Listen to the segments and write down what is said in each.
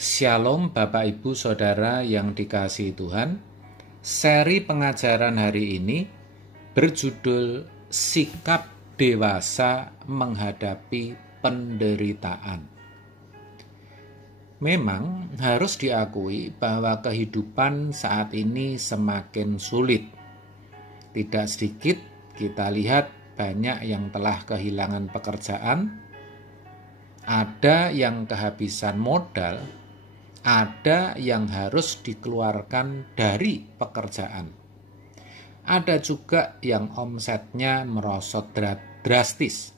Shalom Bapak Ibu Saudara yang dikasihi Tuhan. Seri pengajaran hari ini berjudul Sikap Dewasa Menghadapi Penderitaan. Memang harus diakui bahwa kehidupan saat ini semakin sulit. Tidak sedikit kita lihat banyak yang telah kehilangan pekerjaan, ada yang kehabisan modal, ada yang harus dikeluarkan dari pekerjaan. Ada juga yang omsetnya merosot drastis.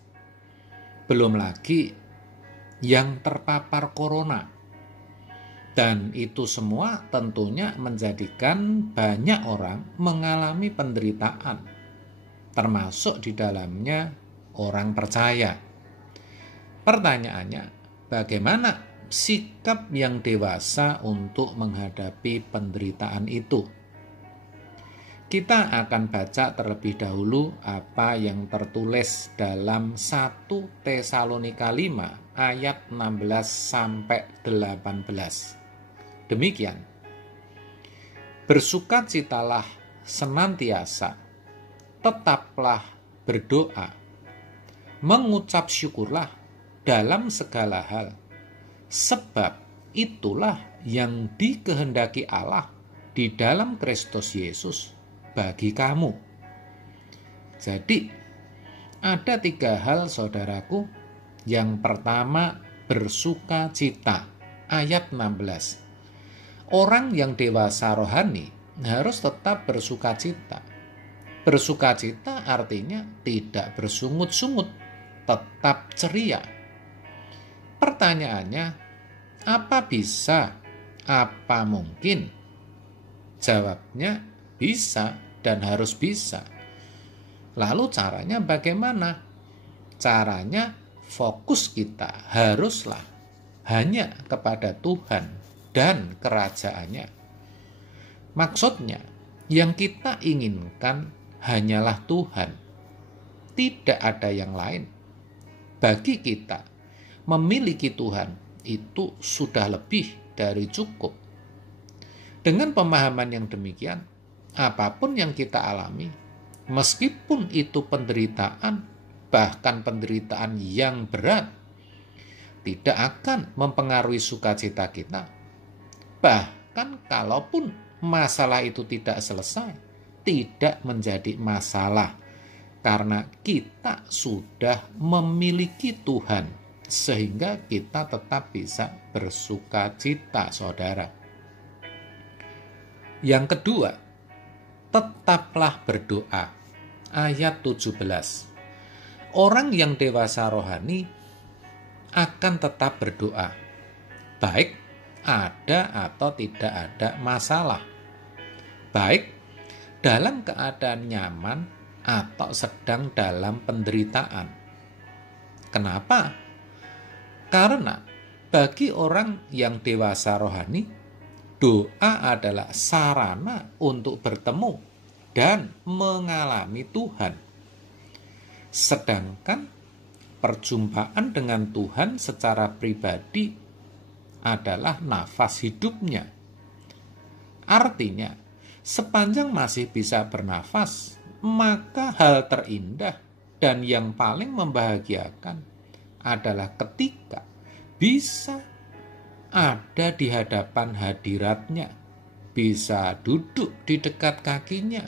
Belum lagi yang terpapar corona. Dan itu semua tentunya menjadikan banyak orang mengalami penderitaan, termasuk di dalamnya orang percaya. Pertanyaannya, bagaimana sikap yang dewasa untuk menghadapi penderitaan itu? Kita akan baca terlebih dahulu apa yang tertulis dalam 1 Tesalonika 5 ayat 16 sampai 18. Demikian. Bersukacitalah senantiasa, tetaplah berdoa, mengucap syukurlah dalam segala hal, sebab itulah yang dikehendaki Allah di dalam Kristus Yesus bagi kamu. Jadi, ada 3 hal saudaraku. Yang pertama, bersukacita. Ayat 16. Orang yang dewasa rohani harus tetap bersukacita. Bersukacita artinya tidak bersungut-sungut, tetap ceria. Pertanyaannya, apa bisa? Apa mungkin? Jawabnya bisa dan harus bisa. Lalu caranya bagaimana? Caranya fokus kita haruslah hanya kepada Tuhan dan kerajaannya. Maksudnya, yang kita inginkan hanyalah Tuhan. Tidak ada yang lain. Bagi kita, memiliki Tuhan itu sudah lebih dari cukup. Dengan pemahaman yang demikian, apapun yang kita alami, meskipun itu penderitaan, bahkan penderitaan yang berat, tidak akan mempengaruhi sukacita kita. Bahkan kalaupun masalah itu tidak selesai, tidak menjadi masalah, karena kita sudah memiliki Tuhan, sehingga kita tetap bisa bersukacita, saudara. Yang kedua, tetaplah berdoa. Ayat 17. Orang yang dewasa rohani akan tetap berdoa, baik ada atau tidak ada masalah, baik dalam keadaan nyaman atau sedang dalam penderitaan. Kenapa? Karena bagi orang yang dewasa rohani, doa adalah sarana untuk bertemu dan mengalami Tuhan. Sedangkan perjumpaan dengan Tuhan secara pribadi adalah nafas hidupnya. Artinya, sepanjang masih bisa bernafas, maka hal terindah dan yang paling membahagiakan adalah ketika bisa ada di hadapan hadiratnya, bisa duduk di dekat kakinya.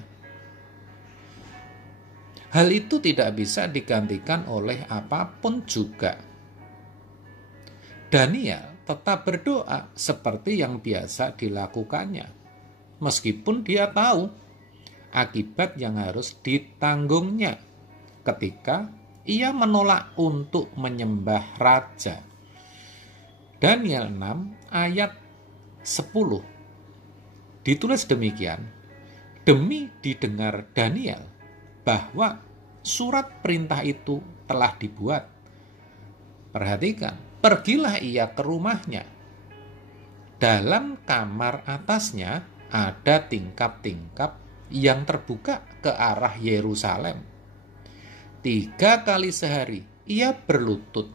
Hal itu tidak bisa digantikan oleh apapun juga. Daniel tetap berdoa seperti yang biasa dilakukannya, meskipun dia tahu akibat yang harus ditanggungnya ketika ia menolak untuk menyembah raja. Daniel 6 ayat 10 ditulis demikian, demi didengar Daniel bahwa surat perintah itu telah dibuat. Perhatikan, pergilah ia ke rumahnya. Dalam kamar atasnya ada tingkap-tingkap yang terbuka ke arah Yerusalem. 3 kali sehari ia berlutut,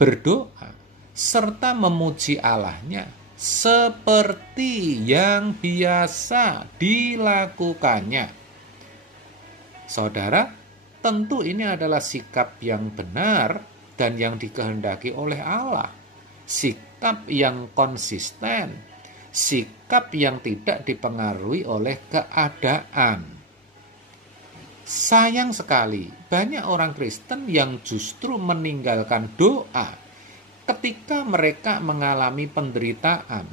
berdoa, serta memuji Allahnya seperti yang biasa dilakukannya. Saudara, tentu ini adalah sikap yang benar dan yang dikehendaki oleh Allah. Sikap yang konsisten, sikap yang tidak dipengaruhi oleh keadaan. Sayang sekali, banyak orang Kristen yang justru meninggalkan doa ketika mereka mengalami penderitaan.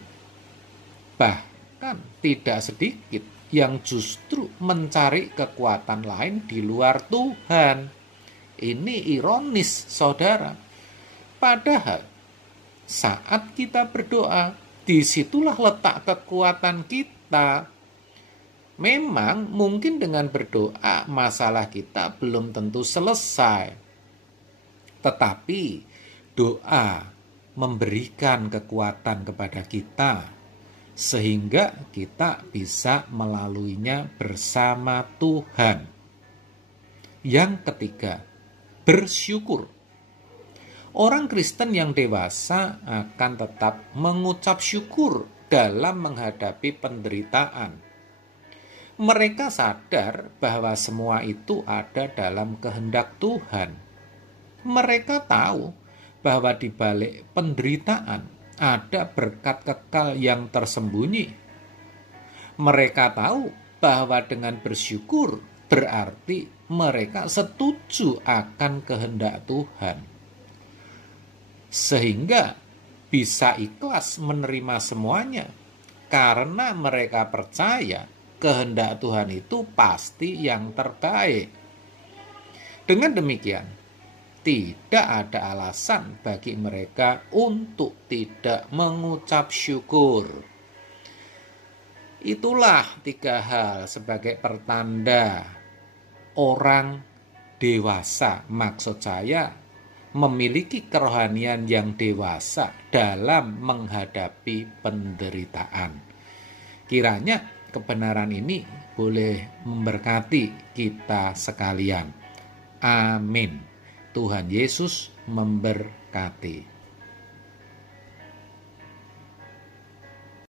Bahkan tidak sedikit yang justru mencari kekuatan lain di luar Tuhan. Ini ironis, saudara. Padahal saat kita berdoa, disitulah letak kekuatan kita. Memang mungkin dengan berdoa masalah kita belum tentu selesai. Tetapi doa memberikan kekuatan kepada kita sehingga kita bisa melaluinya bersama Tuhan. Yang ketiga, bersyukur. Orang Kristen yang dewasa akan tetap mengucap syukur dalam menghadapi penderitaan. Mereka sadar bahwa semua itu ada dalam kehendak Tuhan. Mereka tahu bahwa di balik penderitaan ada berkat kekal yang tersembunyi. Mereka tahu bahwa dengan bersyukur berarti mereka setuju akan kehendak Tuhan. Sehingga bisa ikhlas menerima semuanya karena mereka percaya kehendak Tuhan itu pasti yang terbaik. Dengan demikian, tidak ada alasan bagi mereka untuk tidak mengucap syukur. Itulah 3 hal sebagai pertanda orang dewasa, maksud saya memiliki kerohanian yang dewasa dalam menghadapi penderitaan. Kiranya kebenaran ini boleh memberkati kita sekalian. Amin. Tuhan Yesus memberkati.